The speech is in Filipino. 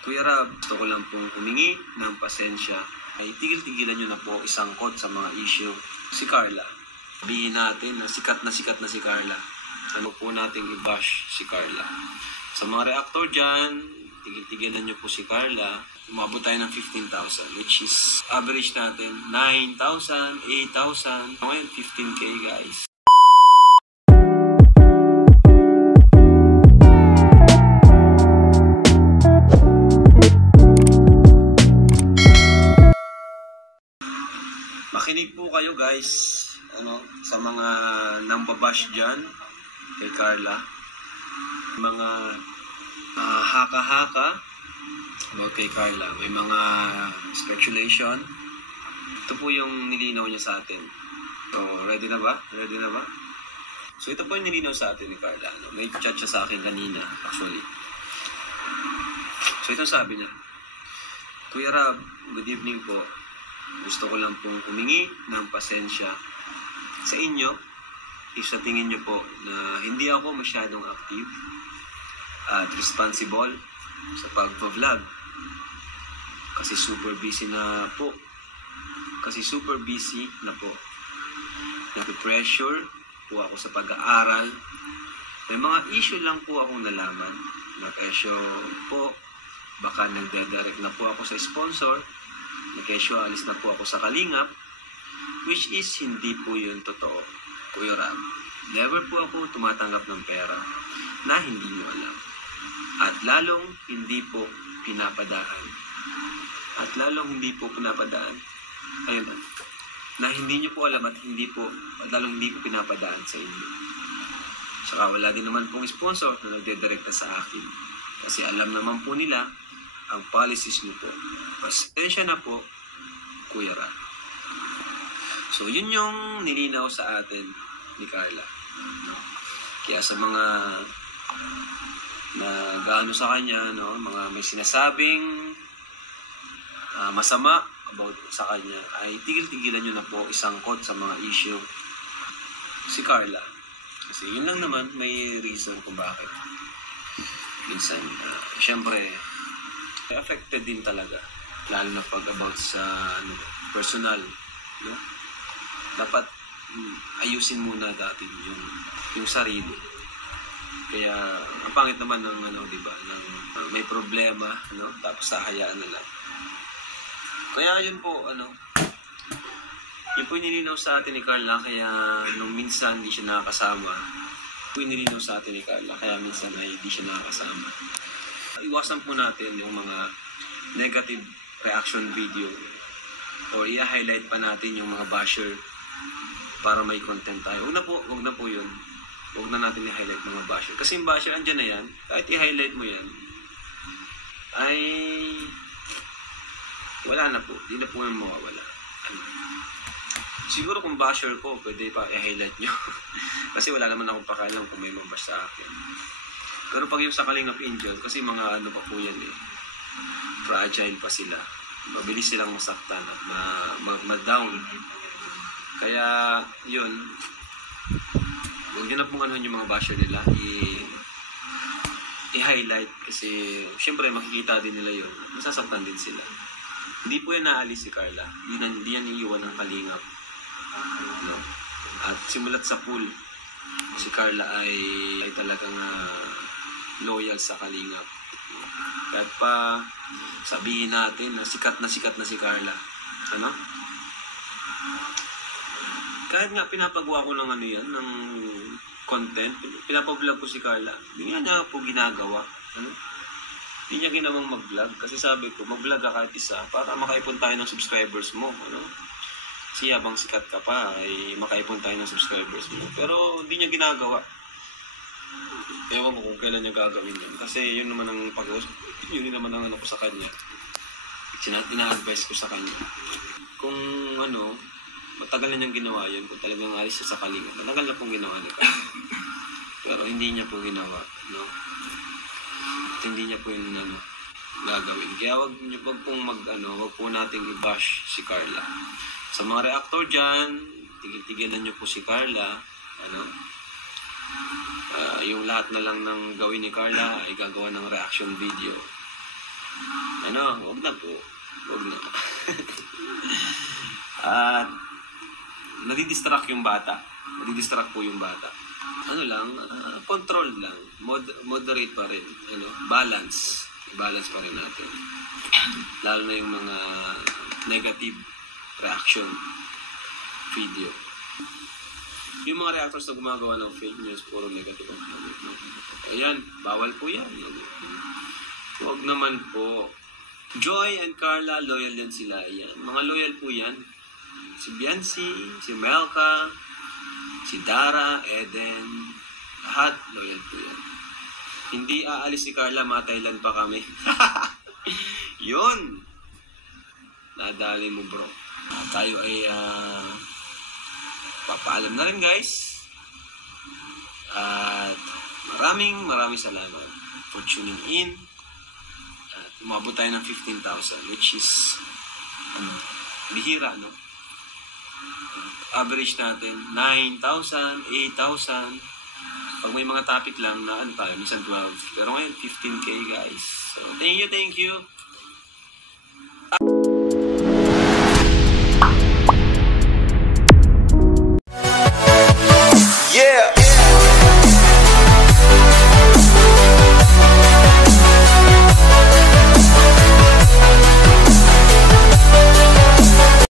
Kuya Rab, gusto ko lang pong humingi ng pasensya. Ay tigil-tigilan nyo na po isangkot sa mga issue si Carla. Sabihin natin na sikat na si Carla. Ano po nating i-bash si Carla. Sa mga reactor dyan, tigil-tigilan nyo po si Carla. Umabot tayo ng 15,000, which is average natin 9,000, 8,000. Ngayon 15K guys. Makinig po kayo guys, sa mga nambabash dyan kay Carla. Mga haka-haka about kay Carla. May mga speculation. Ito po yung nilinaw niya sa atin. So, ready na ba? So, ito po yung nilinaw sa atin ni Carla. May chat siya sa akin kanina, actually. So, ito sabi niya. Kuya Rab, good evening po. Gusto ko lang pong humingi ng pasensya sa inyo if sa tingin nyo po na hindi ako masyadong active at responsible sa pag-vlog. Kasi super busy na po. Napipressure po ako sa pag-aaral. May mga issue lang po akong nalaman. Na-pressure po. Baka nagdedirect na po ako sa sponsor. Nag-issue, alis na po ako sa Kalingap, which is hindi po yun totoo, Kuya Rab. Never po ako tumatanggap ng pera na hindi nyo alam. At lalong hindi po pinapadaan. Ayun na hindi nyo po alam at lalong hindi po pinapadaan sa inyo. Saka wala din naman pong sponsor na nagdedirekta sa akin. Kasi alam naman po nila ang policies nyo po. Pasensya na po, Kuya Rab. So, yun yung nilinaw sa atin ni Carla. Kaya sa mga nag-ano sa kanya, mga may sinasabing masama about sa kanya, ay tigil-tigilan nyo na po isangkot sa mga issue si Carla. Kasi yun lang naman, may reason kung bakit. Minsan, syempre, affected din talaga. Lalo na pag about sa personal. No? Dapat ayusin muna dati yung sarili. Kaya, ang pangit naman ng diba, ng may problema, tapos hahayaan na lang. Kaya yun po, yun po yung nilinaw sa atin ni Carla, kaya nung minsan hindi siya nakakasama. Yun po yung nilinaw sa atin ni Carla, kaya minsan ay hindi siya nakakasama. Iwasan po natin yung mga negative reaction video o i-highlight pa natin yung mga basher para may content tayo. Huwag na po yun. Huwag na natin i-highlight mga basher. Kasi yung basher, andyan na yan. Kahit i-highlight mo yan, ay wala na po. Hindi na po yung mawawala. Siguro kung basher ko, pwede pa i-highlight nyo. Kasi wala naman akong pakialam kung may mabash sa akin. Pero pag yung sa Kalingap Angel, kasi mga pa po yan fragile pa sila. Mabilis silang masaktan at ma-down. Kaya, yun. Huwag nyo na pong yung mga basher nila. I-highlight kasi, syempre, makikita din nila yun. Masasaktan din sila. Hindi po yan naalis si Carla. Hindi yan iiwan ng Kalingap. At simulat sa pool, si Carla ay talagang loyal sa Kalingap. Kahit pa sabihin natin na sikat na si Carla. Kahit nga pinapagawa ko ng ng content, pinapablog ko si Carla. Hindi niya po ginagawa. Hindi niya ginawang mag-vlog. Kasi sabi ko, mag-vlog ka kahit isa para makaipon tayo ng subscribers mo. Kasi habang sikat ka pa, ay makaipon tayo ng subscribers mo. Pero hindi niya ginagawa. Ewan ko kung kailan niya gagawin yun. Kasi yun naman ang yun naman ang ko sa kanya. Ina-advise ko sa kanya. Kung matagal na niyang ginawa yun. Kung talagang alis siya sa Kalingap. Matagal na pong ginawa ni Carla. Pero hindi niya po ginawa. At hindi niya po yung gagawin. Kaya wag po nating i-bash si Carla. Sa mga reactor dyan, tigil-tigilan niyo po si Carla. Yung lahat na lang ng gawin ni Carla ay gagawa ng reaction video. Wag na po. Wag na. At nadidistract yung bata. Nadidistract po yung bata. Control lang. Moderate pa rin. Balance. I-balance pa rin natin. Lalo na yung mga negative reaction video. Yung mga reactors na gumagawa ng fake news, puro negative. Ayan, bawal po yan. Huwag naman po. Joy and Carla, loyal din sila. Yan. Mga loyal po yan. Si Biancy, si Melka, si Dara, Eden, lahat loyal po yan. Hindi aalis si Carla, mataylan pa kami. Yun! Nadali mo bro. Tayo ay papaalam na rin guys. At maraming salamat for tuning in. At umabot tayo ng 15,000 which is bihira, no? Average natin 9,000, 8,000. Pag may mga topic lang na tayo, minsan 12. Pero ngayon 15K guys. So thank you.